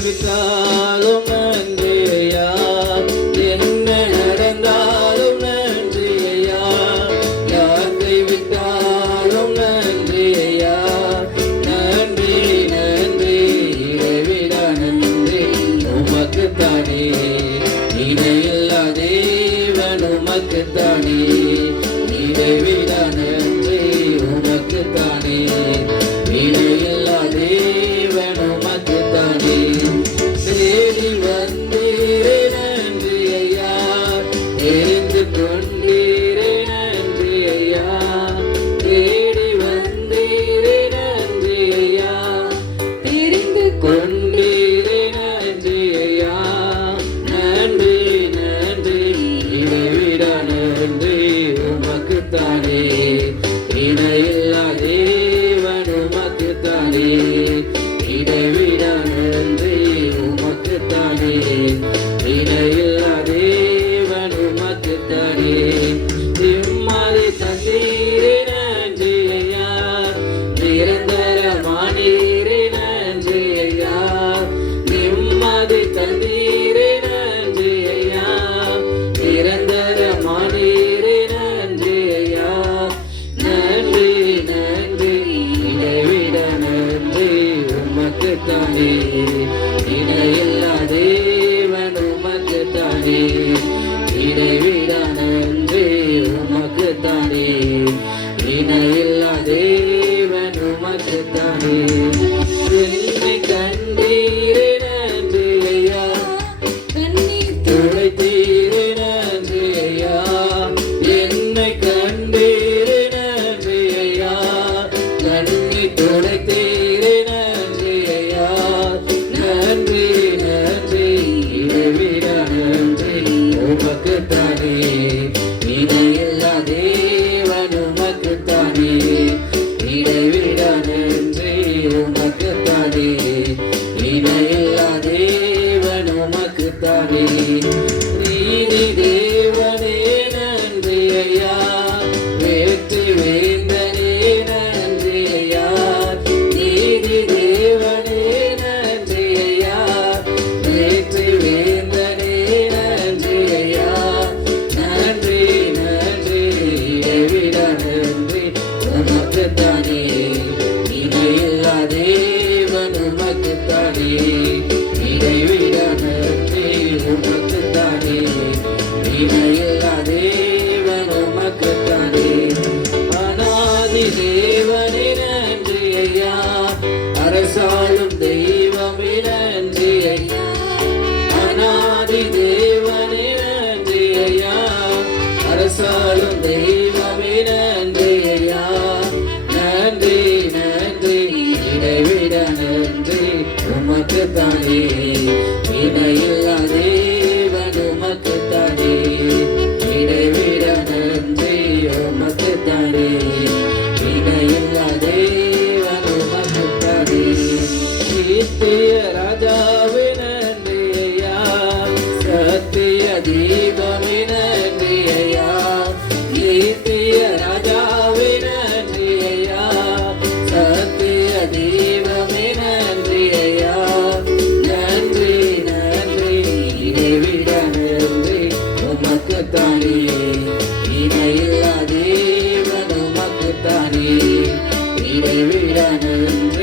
கைவிட்டாலும் நன்றி ஐயா, என்ன நடந்தாலும் நன்றி ஐயா, யார் கைவிட்டாலும் நன்றி ஐயா, நன்றி நன்றி இறைவிடா நன்றி உமக்குத்தானே, இணையில்லா தேவன் உமக்குத்தானே, இறைவிடா நன்றி உமக்குத்தானே, இணையில்லா தேவன் உமக்குத்தானே. தேடி வந்தீரே நன்றி ஐயா, தெரிந்து கொண்டீரே நன்றி ஐயா, தேடி வந்தீரே நன்றி ஐயா, தெரிந்து கொண்டீரே நன்றி ஐயா, நன்றி நன்றி இறைவிடா நன்றி உமக்குத்தானே, இணையில்லா தேவன் உமக்குத்தானே, இறைவிடா நன்றி உமக்குத்தானே, இணையில்லா தேவன் உமக்குத்தானே. நிம்மதி தந்தீரே நன்றி ஐயா, நிரந்தரமானீரே நன்றி ஐயா, நிம்மதி தந்தீரே நன்றி ஐயா, நிரந்தரமானீரே நன்றி ஐயா, நன்றி நன்றி இறைவிடா நன்றி உமக்குத்தானே, இணையில்லா தேவன் உமக்குத்தானே, இறைவிடா நன்றி உமக்குத்தானே, இணையில்லா தேவன் உமக்குத்தானே. என்னை கண்டீரே நன்றி ஐயா, கண்ணீர் துடைத்தீரே நன்றி ஐயா, என்னை கண்டீரே நன்றி ஐயா, கண்ணீர் துடைத்தீரே நன்றி ஐயா, நன்றி நன்றி இறைவிடா நன்றி உமக்குத்தானே, இணையில்லா தேவன் உமக்குத்தானே, இறைவிடா நன்றி உமக்குத்தானே, இணையில்லா தேவன் உமக்குத்தானே. நீதி தேவனே நன்றி ஐயா, வெற்றி வேந்தனே நன்றி ஐயா, நீதி தேவனே நன்றி ஐயா, வெற்றி வேந்தனே நன்றி ஐயா, நன்றி நன்றி இறைவிடா நன்றி உமக்குத்தானே, இணையில்லா தேவன் உமக்குத்தானே, இறைவிடா நன்றி உமக்குத்தானே, இணையில்லா தேவன் உமக்குத்தானே. அநாதி தேவனே நன்றி ஐயா, அரசாளும் தெய்வமே நன்றி ஐயா, அநாதி தேவனே நன்றி ஐயா, அரசாளும் தெய்வமே நன்றி ஐயா, நன்றி நன்றி இறைவிடா நன்றி உமக்குத்தானே, இணையில்லா தேவன் உமக்குத்தானே, இறைவிடா நன்றி உமக்குத்தானே, இணையில்லா தேவன் உமக்குத்தானே. நித்திய ராஜாவே நன்றி ஐயா, சத்திய தீபமே நன்றி ஐயா, நித்திய ராஜாவே நன்றி ஐயா, சத்திய தீபமே நன்றி ஐயா, நன்றி நன்றி இறைவிடா நன்றி உமக்குத்தானே, இணையில்லா தேவன் உமக்குத்தானே, இறைவிடா நன்றி